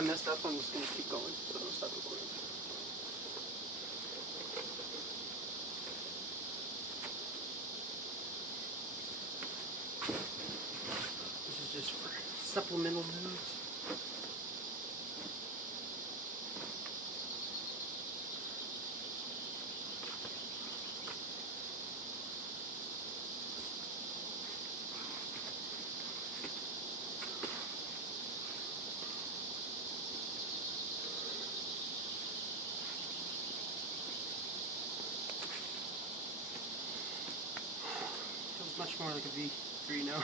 I messed up, I'm just going to keep going, so I'll stop recording. This is just for supplemental news. Feels much more like a V3 now.